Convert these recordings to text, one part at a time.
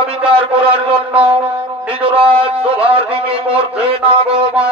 যন্ত্রণা বিচার করার জন্য নিজ রাজ সভার দিকে করছে না গো মা।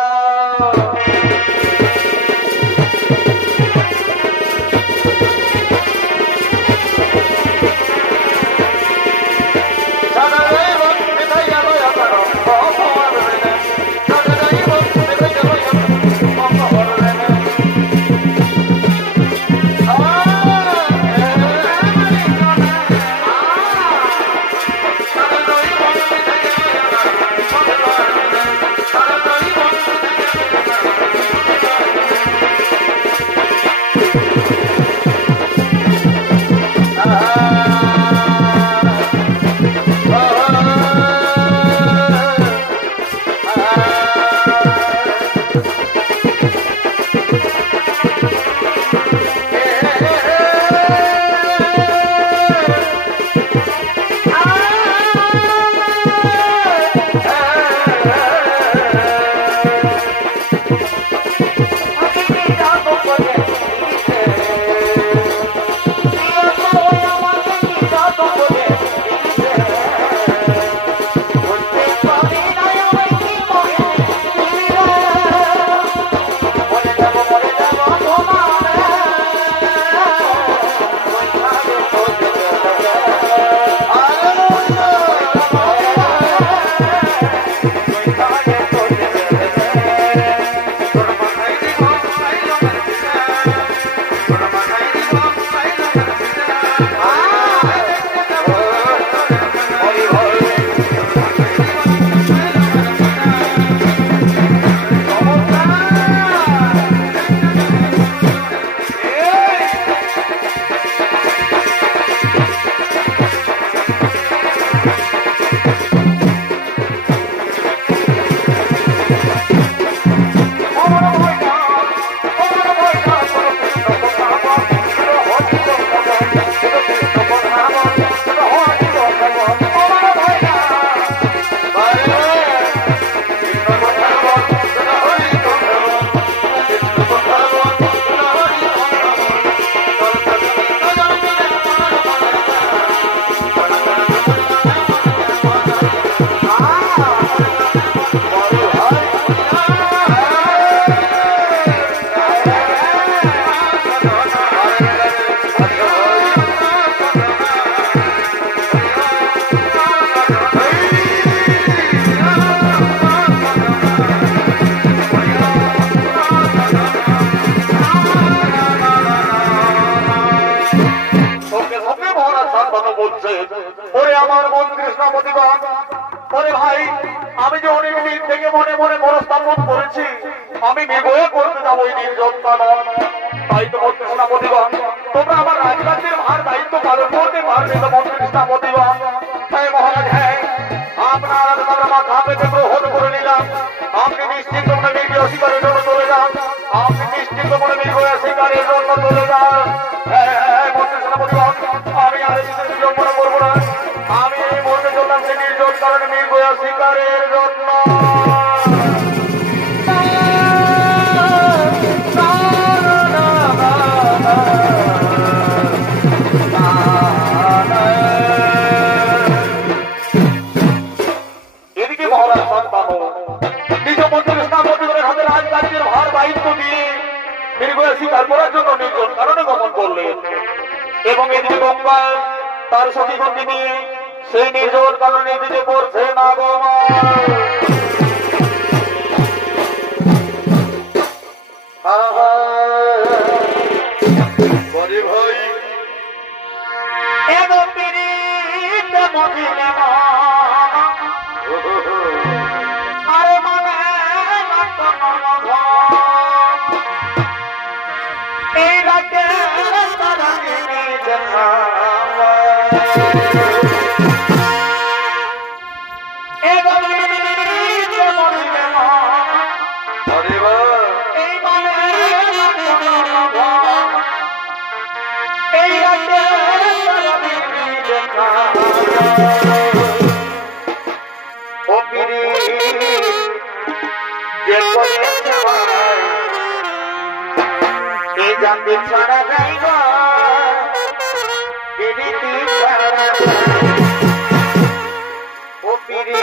পিরে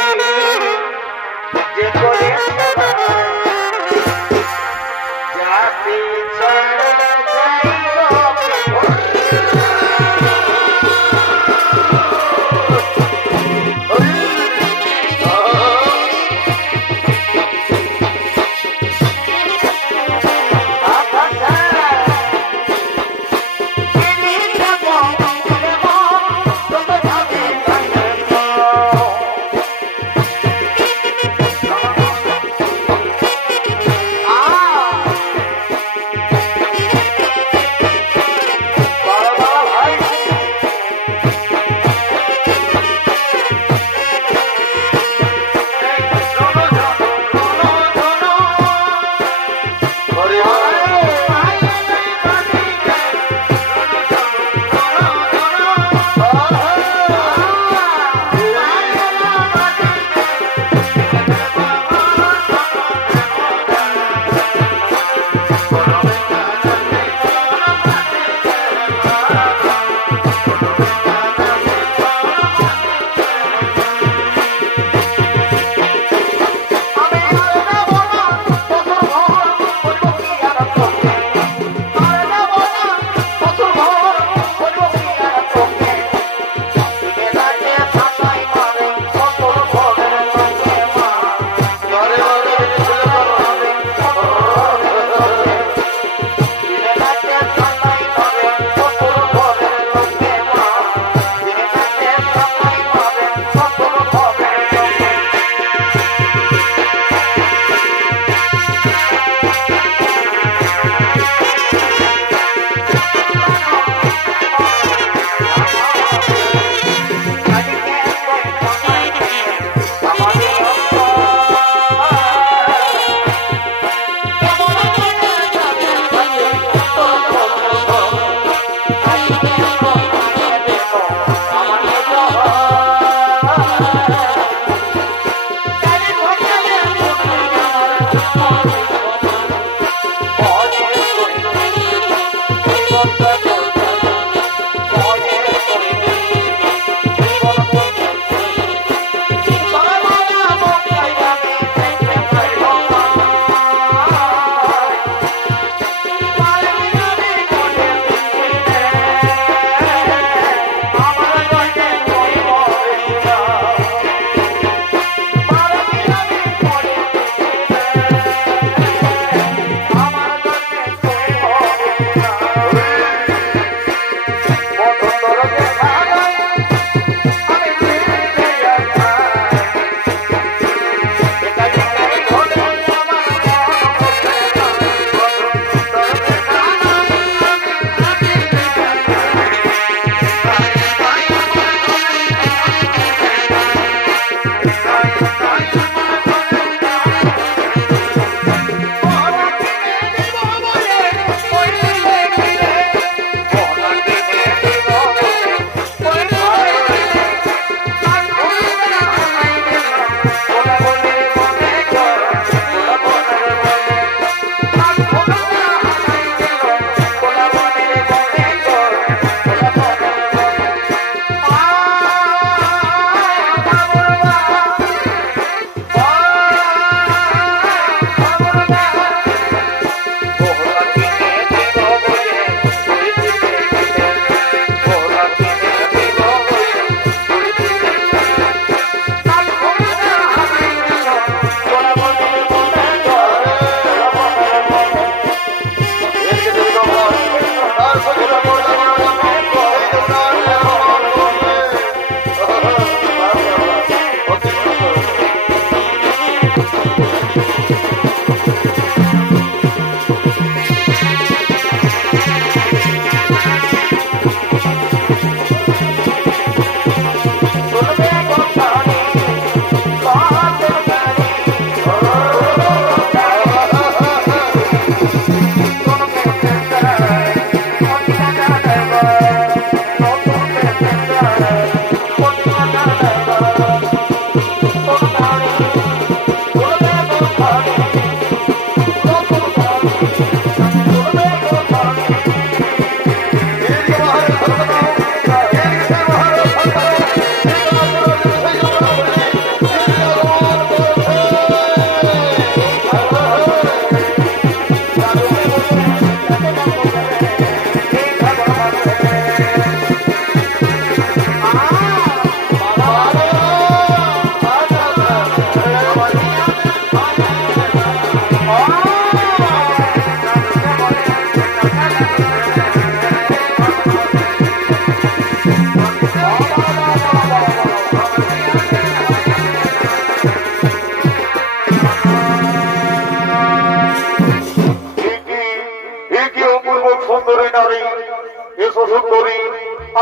যে করে যাতে ছাড়া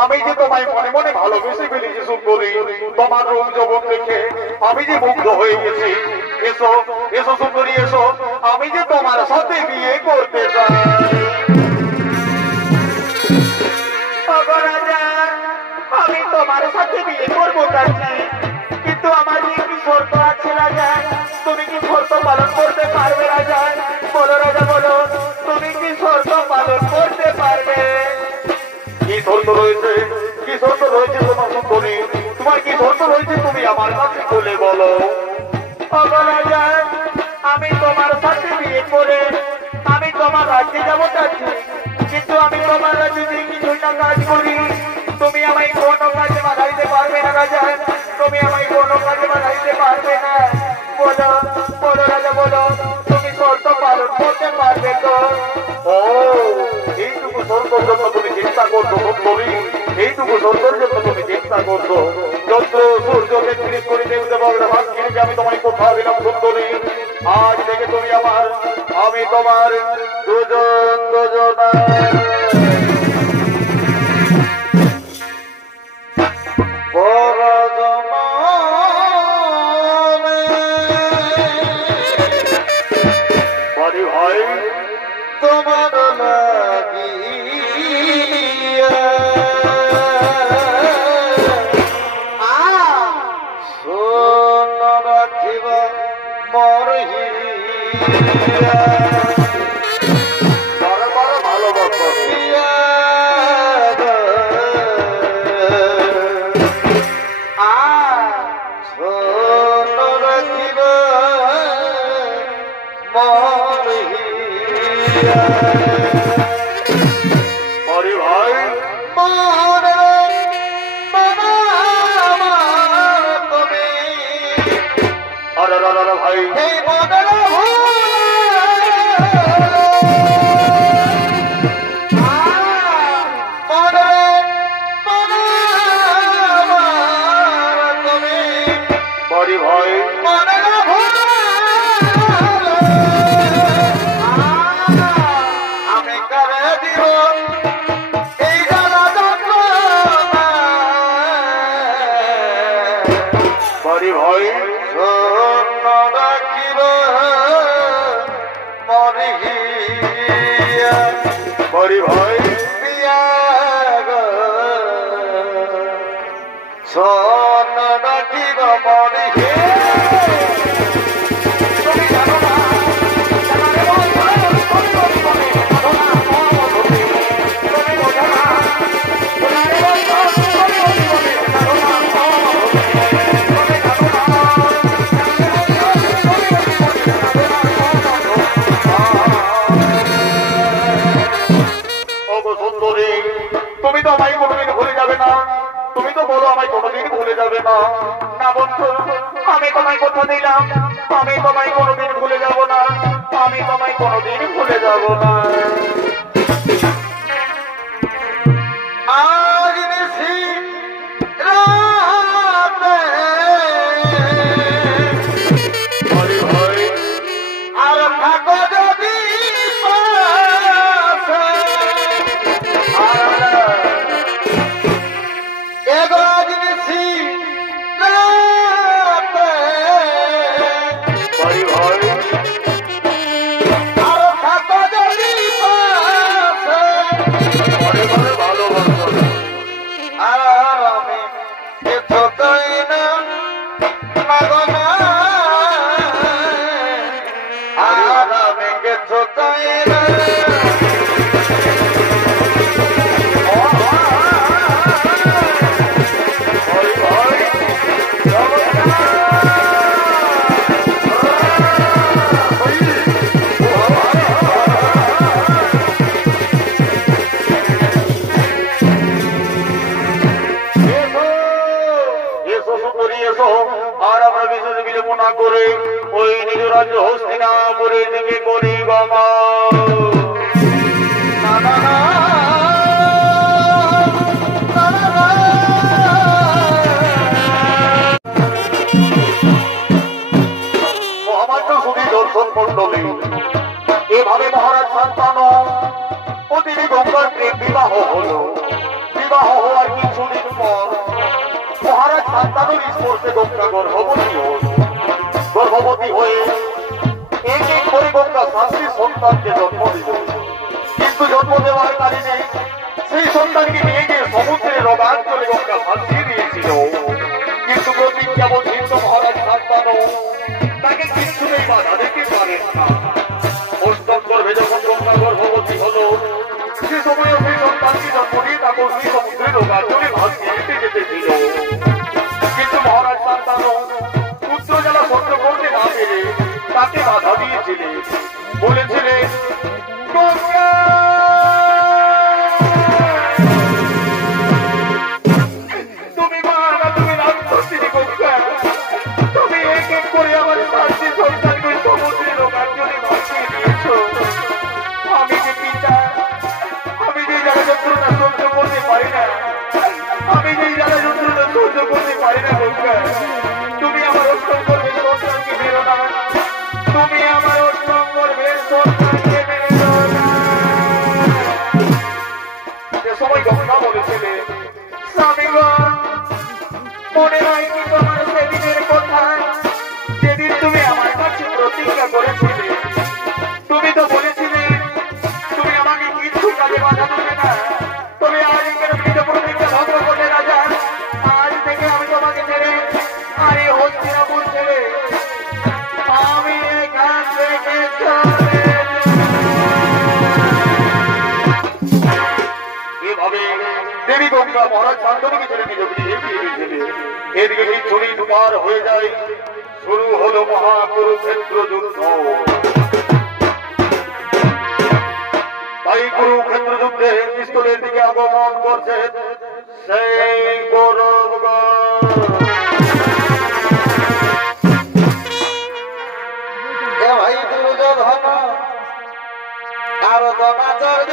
আমি যে তোমায় মনে মনে ভালোবেসে ফেলেছি সুন্দরী, তোমার রূপ যৌবন দেখে আমি যে মুগ্ধ হয়ে গেছি। এসো এসো সুন্দরী এসো, আমি যে তোমার সাথে বিয়ে করতে চাই। আমি তোমার সাথে বিয়ে করবো চাচ্ছি, কিন্তু আমার যে কি শর্ত আছে রাজা, তুমি কি শর্ত পালন করতে পারবে রাজা? বলো রাজা বলো, তুমি কি শর্ত পালন করতে পারবে? কি শর্ত রয়েছে, কি শর্ত রয়েছে তোমার সুন্দরী? তোমার কি শর্ত রয়েছে তুমি আমার কাছে বলে বলো। রাজা, আমি তোমার সাথে বিয়ে করে আমি তোমার রাজ্যে যাবো চাচ্ছি, কিন্তু আমি তোমার রাজ্যে যদি কিছুই না কাজ করি, তুমি আমায় কোনো কাজে বাধা দিতে পারবে না রাজা? তুমি আমায় কোনো কাজে বাধা দিতে পারবে না? বলো বলো রাজা বলো, তুমি শর্ত পালন করতে পারবে তো? ও এইটুকু শর্তর জন্য তুমি চিন্তা করছো সুন্দরী, এইটুকু শর্তর জন্য তুমি চিন্তা করছো। চন্দ্র সূর্যকে তিরিশ করে দেবতে পারবে ভাত কিনে আমি তোমায় কোথাও দিলাম সুন্দরী। আজ থেকে তুমি আমার, আমি তোমার দুজন দুজনা। ভাই তোমার লাগিয়া শোন রাখিব মর হিয়া, ভালোবাসো শোন রাখিব মর হিয়া। আরে ভাই আরে ভাই আরে ভাই আমি করে দিব এই জ্বালা যন্ত্রণা, আরে ভাই শোন রাখিব মর হিয়া। আরে ভাই শোন রাখিব মর হিয়া। সুন্দরী তুমি তো আমায় কোনোদিন ভুলে যাবে না, তুমি তো বলো আমায় কোনোদিন ভুলে যাবে না। না বন্ধু, আমি তোমায় কথা দিলাম, আমি তোমায় কোনোদিন ভুলে যাব না, আমি তোমায় কোনোদিন ভুলে যাব না। আজ নিশি রাতে আরে ভাই আর থাকো যদি পাশে, এগো আজ নিশি রাতে আরে ভাই আর থাকো যদি পাশে। মহারাজ শান্তনু ও দেবী গঙ্গার প্রেম বিবাহ হলো। বিবাহ হওয়ার কিছুদিন পর মহারাজ শান্তনুর স্পর্শে গঙ্গা গর্ভবতী হয়ে এক এক করে গঙ্গা শাস্ত্রী সন্তানকে জন্ম দিল। কিন্তু জন্ম দেওয়ার কারণে সেই সন্তানকে নিয়ে গিয়ে সমুদ্রে রবাঞ্চলে গঙ্গা ভাসিয়ে দিয়েছিল। কিন্তু প্রতিজ্ঞা বলছিল মহারাজ শান্তনু তাকে কিছুতেই বাধা দিতে পারেন না। অষ্টম গর্ভে যখন গঙ্গা গর্ভবতী হলো সে সময় সেই সন্তানকে জন্ম দিয়ে তাকে সেই সমুদ্রে রবাঞ্চলে ভাসিয়ে দিতে যেতেছিল। কিন্তু মহারাজ শান্তনু পুত্র জ্বালা সহ্য করতে না পেরে তাকে বাধা দিয়েছিলেন। বলেছিলেন গঙ্গা তুমি মা না, তুমি রাজশাস্ত্রী গঙ্গা, তুমি এক এক করে আমার শাস্ত্রী সন্তানকে সমুদ্রে রোমাঞ্চলে ভাসিয়ে দিয়েছ। আমি যে পিতা, আমি যে জ্বালা যন্ত্রণা সহ্য করতে পারি না, আমি যে জ্বালা যন্ত্রণা সহ্য করতে পারি না গঙ্গা, তুমি আমার অষ্টম গর্ভের সন্তানকে মেরো না, তুমি আমার অষ্টম গর্ভের সন্তানকে মেরো না। সে সময় গঙ্গা বলেছিলে স্বামীগণ, মনে হয় কি তোমার সেদিনের কথা, যেদিন তুমি আমার কাছে প্রতিজ্ঞা করেছিলে? তুমি তো বলেছিলে তুমি আমাকে কিছু কাজে বাধা দেবে না। তবে আজ কেন তুমি তো প্রতিজ্ঞা ভঙ্গ করলে রাজা? আজ থেকে আমি তোমাকে ছেড়ে আরে হস্তিনাপুর ছেড়ে আমি এখান থেকে চলে এভাবে দেবী গঙ্গা মহারাজ শান্তনুকে ছেড়ে নিজ গৃহে ফিরে গেছিলেন। এদিকে কিছুদিন পার হয়ে যায়, শুরু হলো মহাকুরুক্ষেত্র যুদ্ধ। তাই কুরুক্ষেত্র যুদ্ধে পিস্তলের দিকে আগমন করছে সেই কৌরবগণ। ভাই দুর্যোধন আর দমাচর্য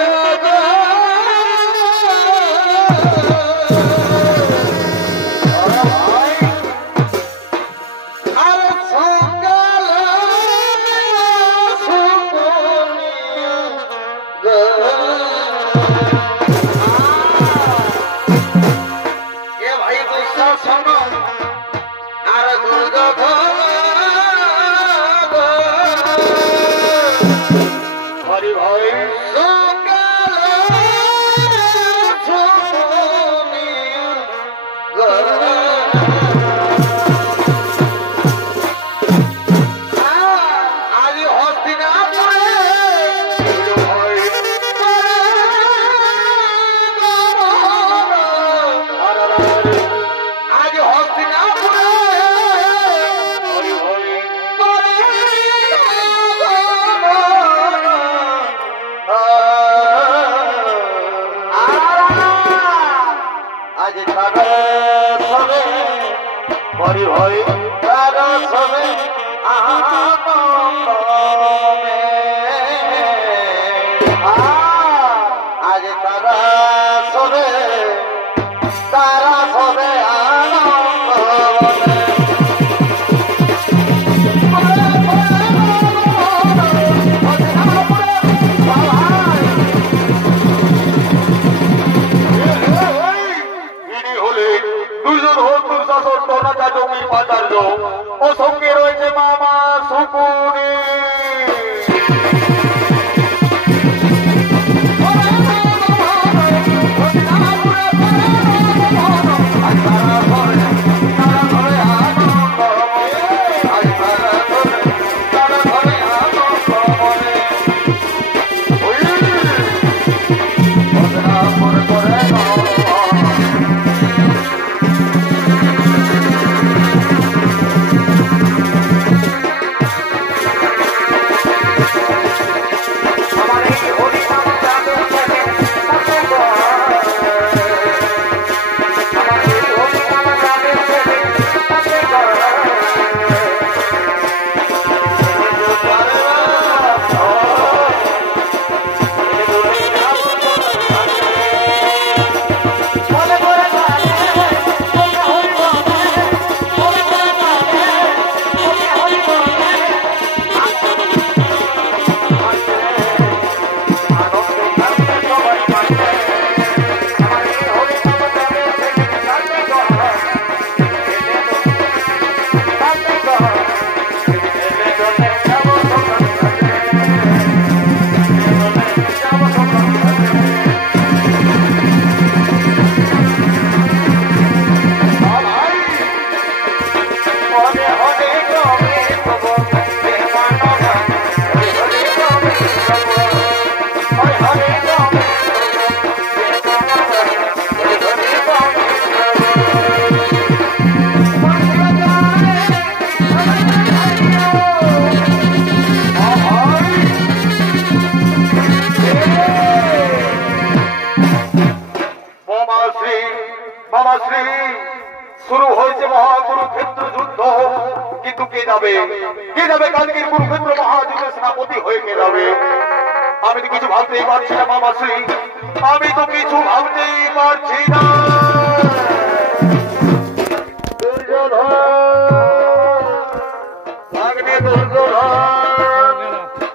ও সঙ্গে রয়েছে মামা সুকু শুরু হয়েছে মহাকুরুক্ষেত্র যুদ্ধ, কিন্তু কে যাবে কালকের কুরুক্ষেত্র মহাযুদ্ধের সেনাপতি হয়ে কে যাবে? আমি তো কিছু ভাবতেই পারছি না মামাশ্রী, আমি তো কিছু ভাবতেই পারছি না।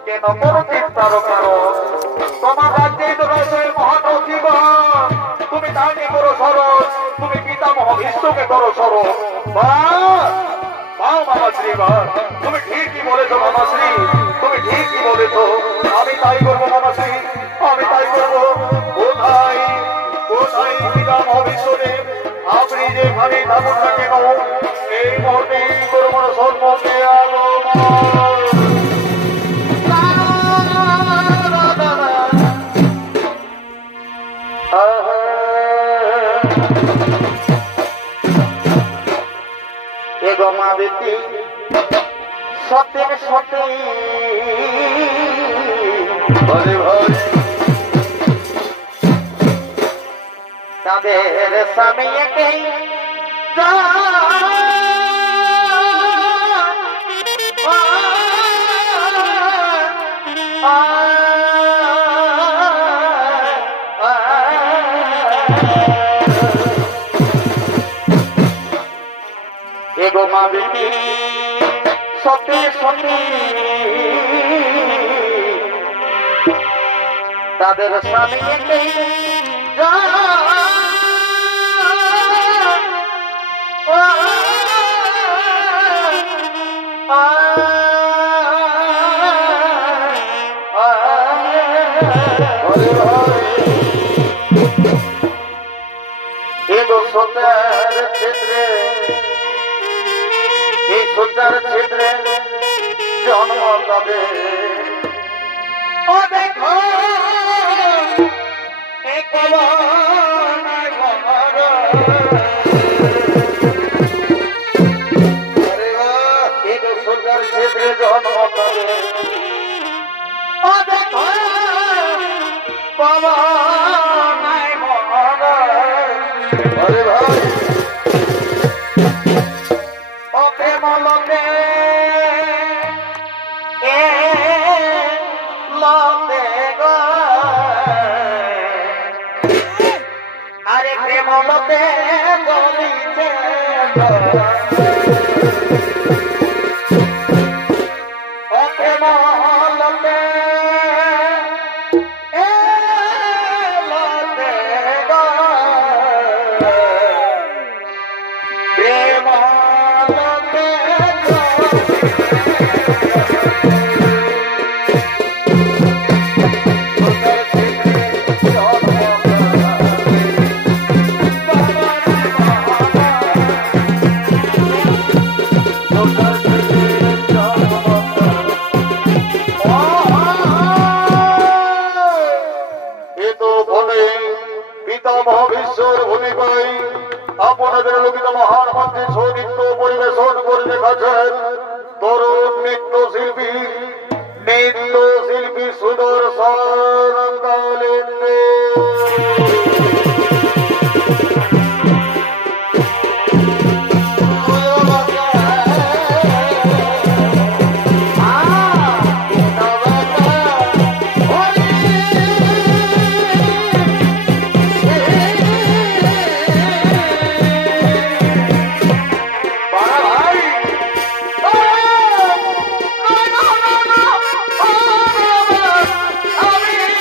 কেন কোনো চিন্তার কারণ? তোমার রাজ্যে তো রয়েছে মহানথিগণ, তুমি তাকে করো স্মরণ, তুমি পিতামহ বিষ্ণুকে করো স্মরণ। মামাশ্রী, তুমি ঠিকই বলেছো মামাশ্রী, তুমি ঠিকই বলেছো। আমি তাই করবো মামাশ্রী, আমি তাই করবো। কোথায় কোথায় পিতামহ বিষ্ণুদেব, আপনি যেখানে থাকুন না কেন, এই মুহূর্তে করবো সম্মুখে আগমন। সত্যের সত্যি তাদের স্বামী একেই এগো মা বিবি সত্যি সত্যি তাদের স্বামী একেই এগো সোতার ক্ষেত্রে, এই সোতার ক্ষেত্রে জন্ম তবে ও দেখো সোতার ক্ষেত্রে জন্ম তবে ও দেখো বাবা নাই আরে ভাই, ওকে মলকে এ লতে গো, আরে প্রেম লতে গলিতে ওকে মলকে এ লতে গো, প্রেম লতে বিশ্বর ভূমিকায় আপনাদের লোকিত মহান মন্ত্রী সৌনিত্য পরিবেশন করে দেখাচ্ছেন তরুণ নৃত্যশিল্পী সুদর্শন কালিন্দে। আমি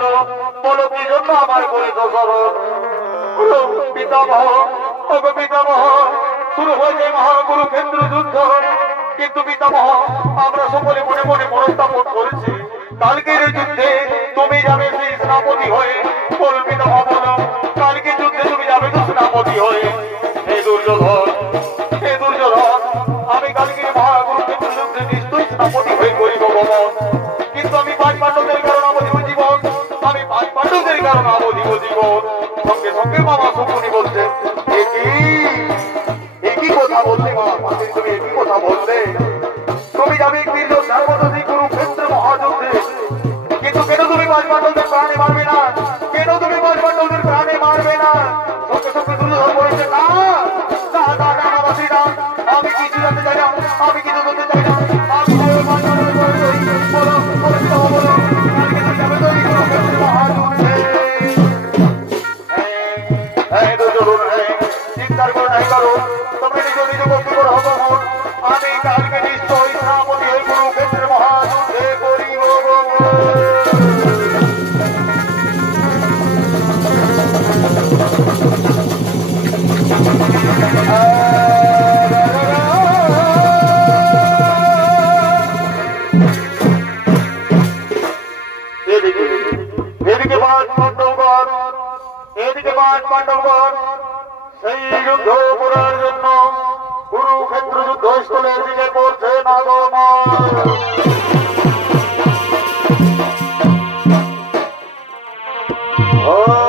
বলো বলো কি জন্য আমার করে দোষরণ পিতামহ ওগো পিতামহ শুরু হয়েছে মহাকুরুক্ষেত্র যুদ্ধ কিন্তু পিতামহ আমরা সকলে মনে মনে মনস্থাপন করেছি কালকের যুদ্ধে তুমি যাবে সেই সেনাপতি হয়ে বল পিতামহ বলো কালকে যুদ্ধে তুমি যাবে তো সেনাপতি হয়ে হে দুর্যোধন আমি কালকে মহাকুরুক্ষেত্র যুদ্ধে নিশ্চয়ই সেনাপতি হয়ে করিব গমন কিন্তু আমি পাঁচ পাণ্ডবদের কারণ অবধিব জীবন আমি পাঁচ পাণ্ডবদের কারণ অবধিব জীবন সঙ্গে সঙ্গে মামা শকুনি বলছেন একই কথা বললে মা তুমি একই কথা বললে তুমি যাবে বীর যোদ্ধার মতো সেই কুরুক্ষেত্র মহাযুদ্ধে কিন্তু কেন তুমি পাঁচ পাণ্ডবদের প্রাণে মারবে না কেন তুমি পাঁচ পাণ্ডবদের প্রাণে মারবে না সঙ্গে সঙ্গে দুর্যোধন বলেছে না বাবা শ্রীরাম আমি কিছু জানতে চাই না আমি কিছু করতে চাই না আমি চিন্তার করে নাই করো তুমি নিজ নিজ বস্তু করে হব আমি কালকে নিশ্চয়ই সেনাপতি হয়ে কুরুক্ষেত্রের মহাযুদ্ধে করিব এদিকে পাণ্ডবগণ সেই যুদ্ধ করার জন্য কুরুক্ষেত্র যুদ্ধস্থলের দিকে পড়ছে Oh,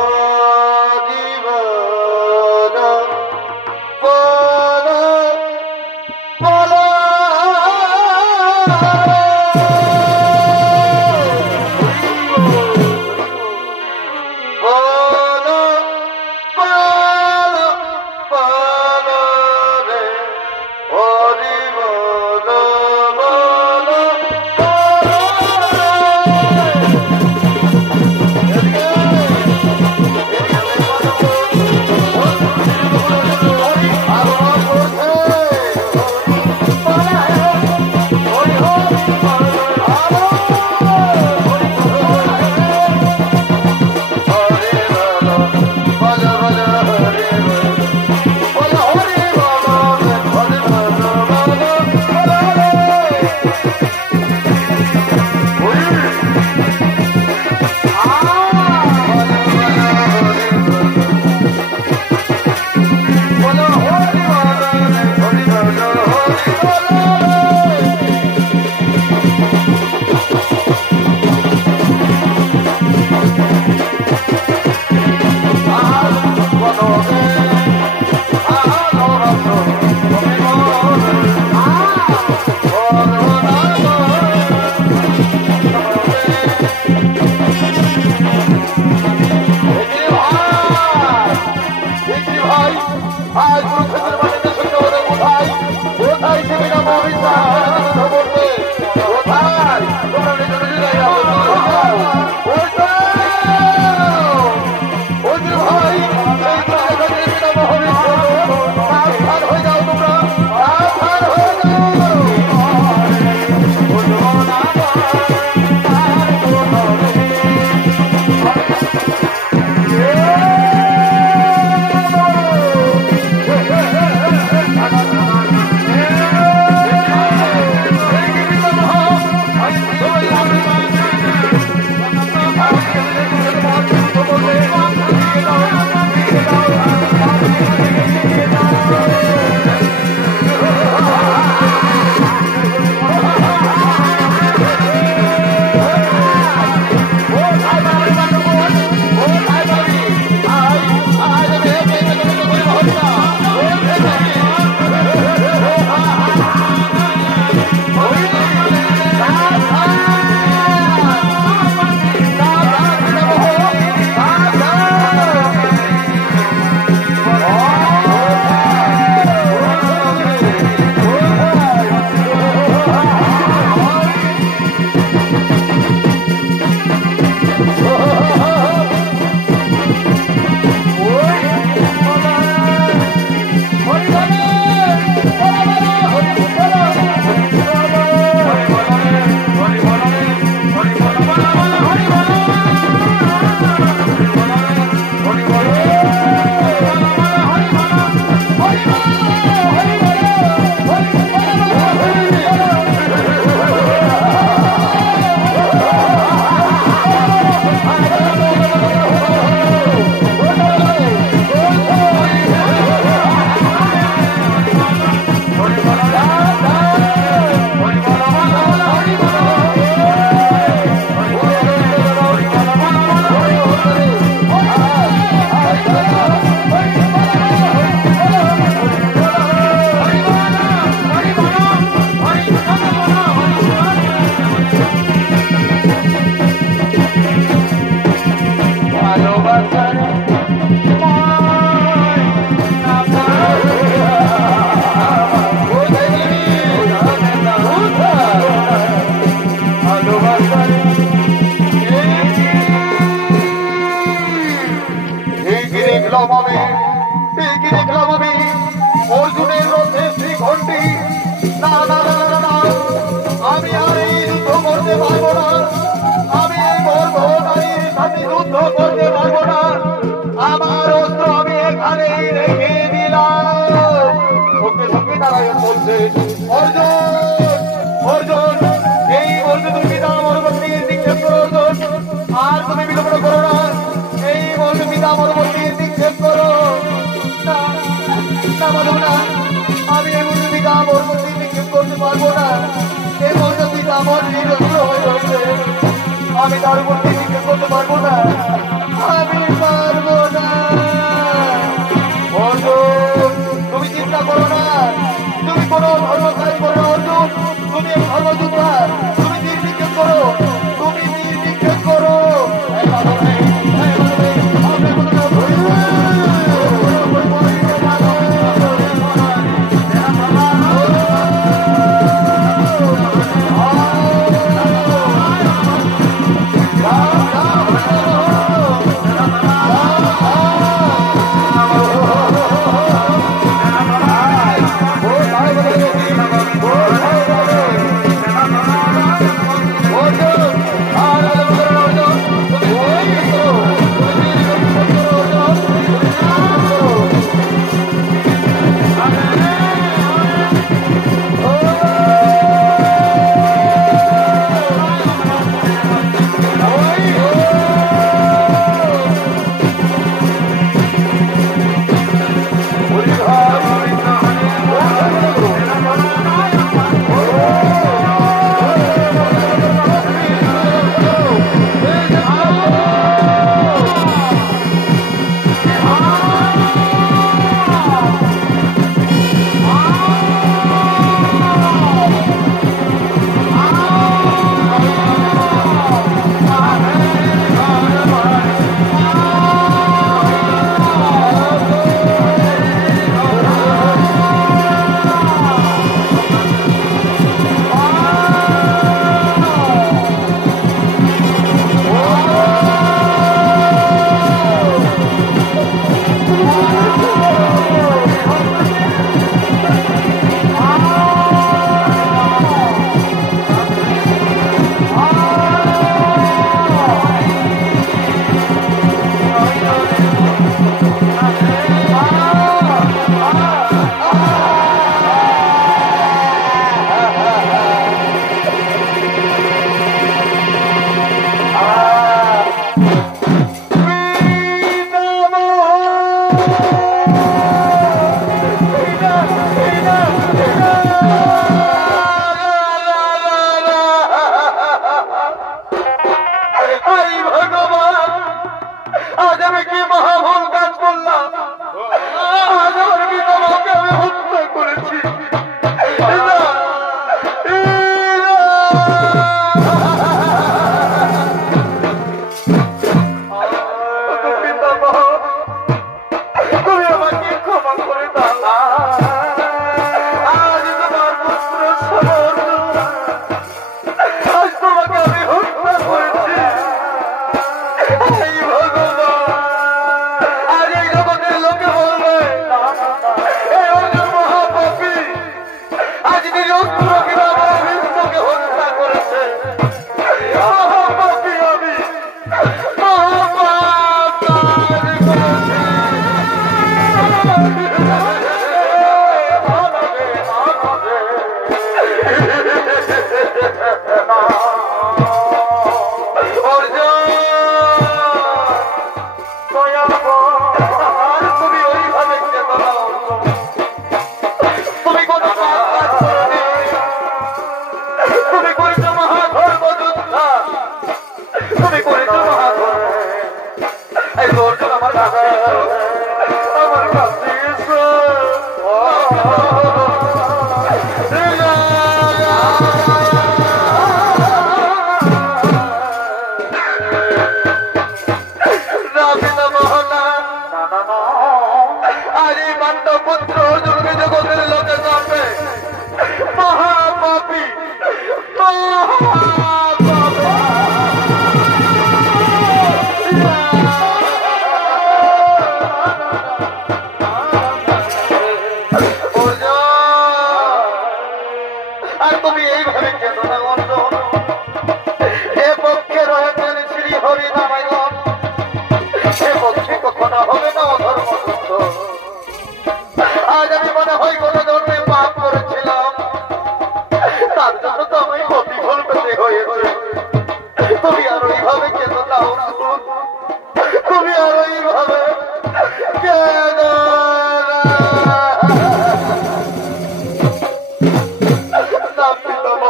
তার উপর নিক্ষেপ করতে পারবো না, আমি পারবো না। অর্জুন, তুমি চিন্তা করো না, তুমি কোনো ধর্ম কাজ করো না অর্জুন, তুমি ধর্মযোদ্ধা, তুমি তীর নিক্ষেপ করো, তুমি তীর নিক্ষেপ করো।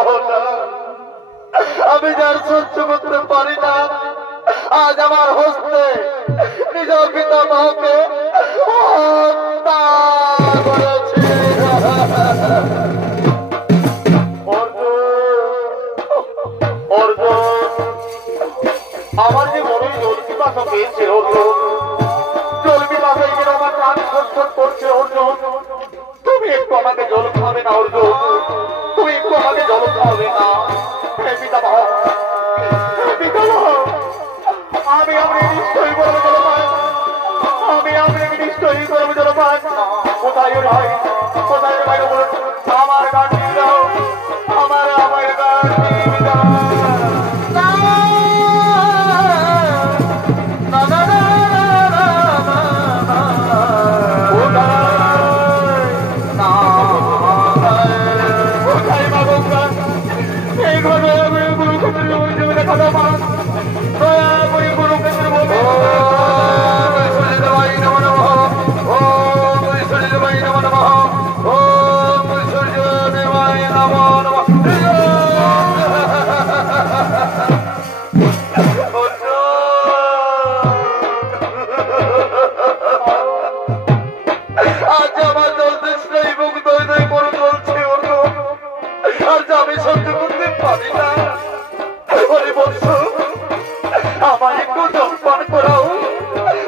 Mona. আমি যার সহ্য করতে পারি না, আজ আমার হস্তে নিজ পিতা মাকে হত্যা করেছে। আমার যে বড়ই জল পিপাসা পেয়েছে অর্জুন, জল পিপাসায় যেন আমার প্রাণ ছটফট করছে অর্জুন। তুমি একটু আমাকে জল খাবে না অর্জুন, তুমি একটু আমাকে জল খাবে না? হে পিতামহ, হে পিতামহ, আমি আপনাকে নিশ্চয়ই করবো জলপান, আমি আপনাকে নিশ্চয়ই করবো জলপান। কোথায় ভাই, কোথায় ভাই বলুন, আমার গান দিয়ে দাও, আমার গান দিয়ে দাও। আমি সহ্য করতে পারি না। ওরে বৎস, আমার একটু জলপান করাও,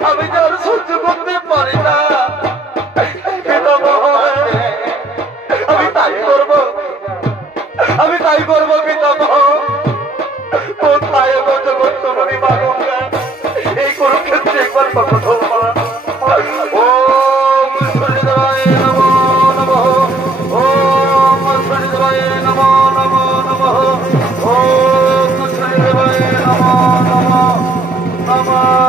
আমি যার সহ্য করতে পারি না। আমি তাই করবো, আমি তাই করবো পিতামহ। কোন পায়ে গত করতো আমি মাগো, এই কুরুক্ষেত্রে একবার কখন ওম সূর্যদেবায় নমো নমঃ, ওম সূর্যদেবায় নমো নমো নমঃ, ওম সূর্যদেবায় নমো নমো নমঃ।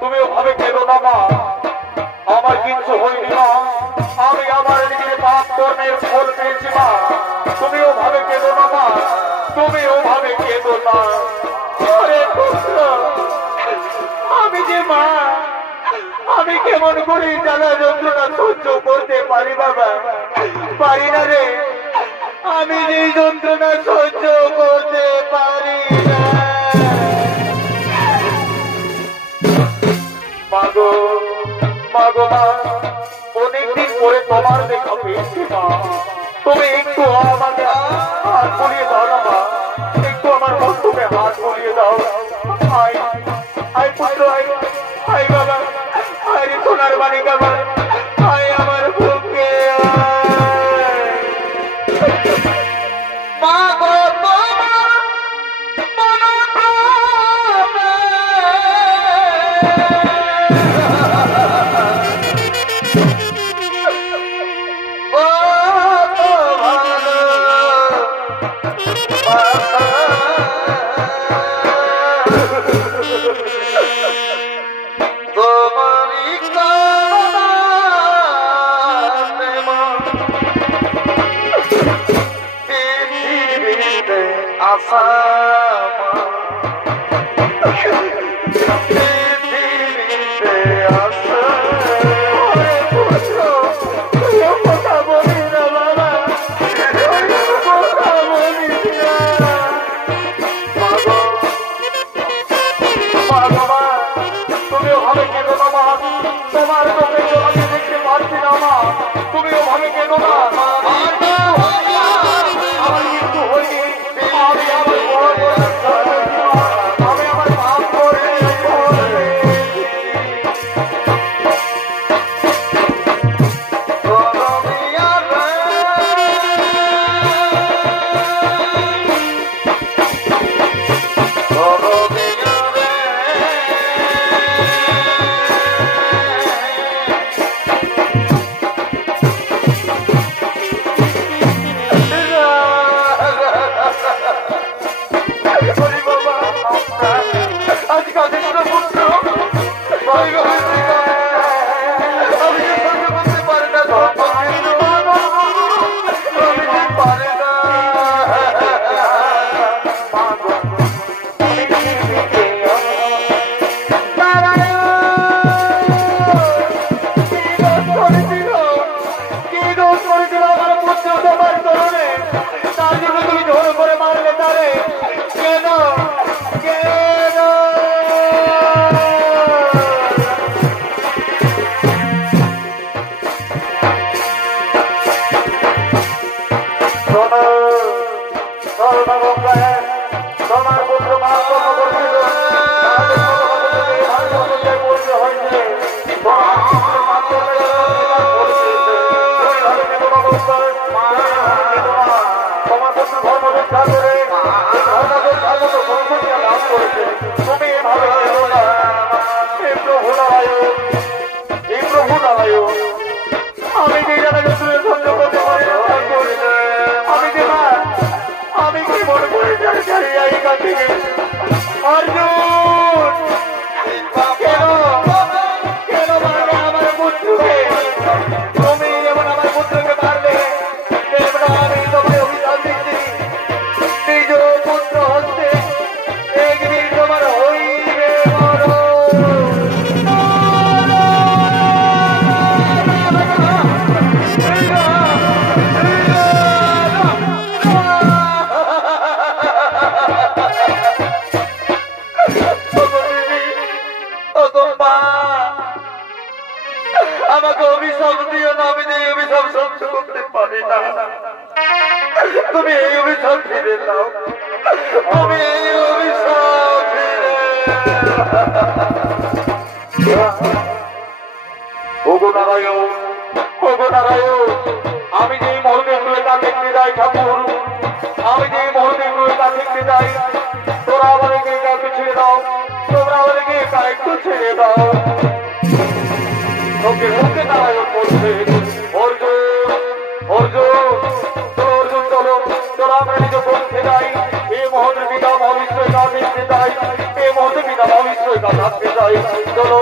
তুমি ওভাবে কেঁদো না মা, আমার কিছু হয়নি মা, আমি আমার নিজের পাপ কর্মের ফল পেয়েছি মা। তুমি ওভাবে কেঁদো না মা, তুমি ওভাবে কেঁদো না। আমি যে মা, আমি কেমন করে জ্বালা যন্ত্রণা সহ্য করতে পারি বাবা, পারি না রে। আমি যে যন্ত্রণা সহ্য করতে পারি না। মাগো মাগো মা, অনেকদিন পরে তোমার দেখা পেয়েছি মা, তুমি একটু আমাকে হাত বুলিয়ে দাও না মা, একটু আমার বন্ধুকে হাত বুলিয়ে দাও। আয় আয় পুত্র, আয় আয় বাবা, আয় সোনার বালিকা মা, আয় আমার বুকে মা গো তোমার চোখে আমি দেখতে পারছি না মা, তুমিও ভাবে কেন না? আমার কিন্তু হয়নি, আমি আমার বড় আমি আমার পাপ করে তোমার চরণে, তার জন্য তুমি জোর করে মারলে তারে কেন? কেন? তোমার পুত্র মারকর্ম করছিল, বলতে হয়েছে তোমার পুত্র ধর্মযোদ্ধা করে ধর্মযোদ্ধার মতো সংসদীয় লাভ করেছে। তুমি এভাবে প্রভু নারায়ণ, এই প্রভু নারায়ণ, আমি যে জানা যন্ত্রের সহ্য করতে পারি না, আমি যে মা, আমি কি মনে করে চারি এই কাছ থেকে অর্জুন কেন কেন মারলে আমার পুত্রকে? তুমি যেমন আমার পুত্রকে মারলে, তেমন আমি তোমায় অভিশাপ দিচ্ছি, নিজ পুত্র হচ্ছে একদিন তোমার হইবে মরণ। আমাকে অভিশাপ দিও না, আমি যে অভিশাপ সহ্য করতে পারি না। তুমি এই অভিশাপ ফিরে দাও, তুমি এই অভিশাপ ফিরে ওগো নারায়ণ, ওগো নারায়ণ, আমি যে মুহূর্তে তা দেখতে যাই ঠাকুর, আমি যে মুহূর্তে তা দেখতে যাই, তোরা আমাদেরকে কাউকে ছেড়ে দাও, তোমরা আমাদেরকে একটু ছেড়ে দাও। ওকে ওকে নারায়ণ বলছে, অর্জুন অর্জুন চলো, অর্জুন চলো, চলো আমরা নিজ পক্ষে যাই। এই মুহূর্তে পিতা মহাবিশ্বই তা দেখতে যাই, এই মুহূর্তে পিতা মহাবিশ্বই তা থাকতে যাই। চলো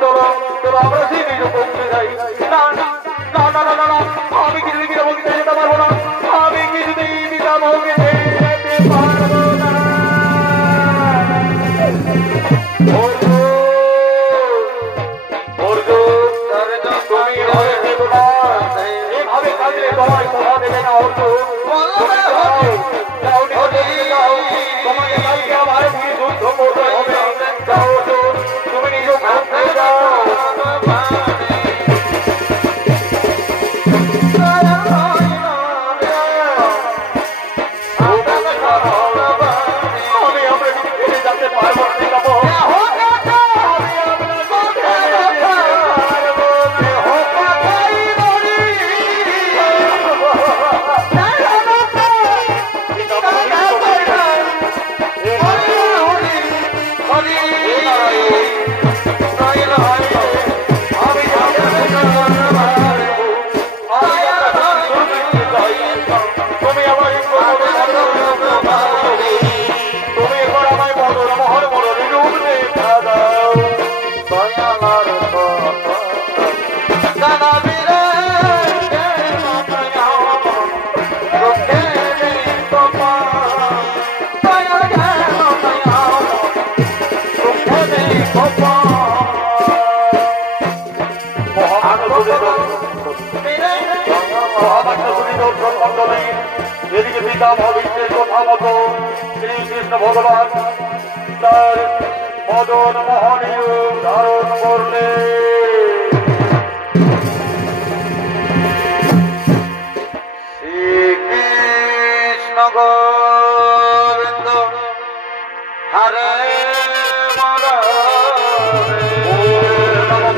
চলো চলো আমরা সেই নিজ পক্ষে যাই। না না না না না না, আমি কিছুদিন পিতা মহাবিশ্বই যেতে পারবো না, আমি কিছুদিন পিতা মহাবিশ্বই যেতে পারবো না। এভাবে কাঁদলে তোমার সভা দেবে না অর্জুন। তোমাকে কালকে আবার যুদ্ধ করতে হবে। যাও অর্জুন, তুমি নিজ পক্ষে যাও। আমি আমরা কিছু ফিরে যেতে পারবো না। এদিকে পিতা মহাবিশ্বের কথা মতো শ্রীকৃষ্ণ ভগবান তার মদন মোহনীয় ধারণ করলে শ্রীকৃষ্ণ গোবিন্দ হরে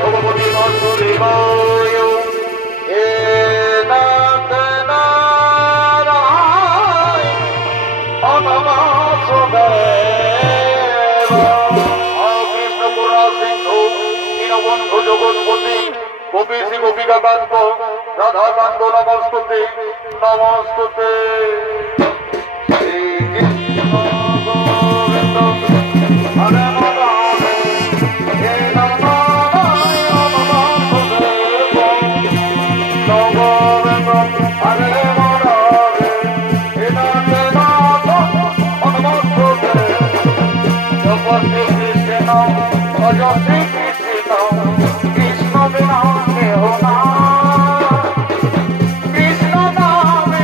ভগবতী বাসুদেবায় হে নাথ জগৎপতি গোপী গোপিকা কান্ত রাধা কান্ত নমস্তুতে নমস্তুতে। শ্রীকৃষ্ণ গোবিন্দ হরে নারায়ণ হে নারায়ণ বাসুদেব গোবিন্দ হরে নারায়ণ হে নারায়ণ নমস্তুতে। জগৎ কৃষ্ণ ভজ শ্রীকৃষ্ণ কৃষ্ণ বিনা কেহ না, কৃষ্ণ নামে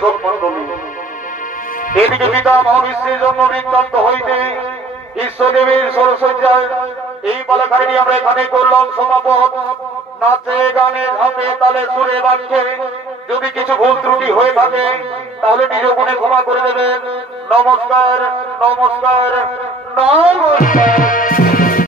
দর্শক মন্ডলী, এদিকে পিতা মহাবিশ্বের জন্ম বৃত্তান্ত হইতে ঈশ্বরদেবীর সরসজ্জায় এই পালাকারী আমরা এখানে করলাম সমাপন। নাচে গানে ধাপে তালে সুরে বাক্যে যদি কিছু ভুল ত্রুটি হয়ে থাকে তাহলে নিজ গুণে ক্ষমা করে দেবেন। নমস্কার, নমস্কার, নমস্কার।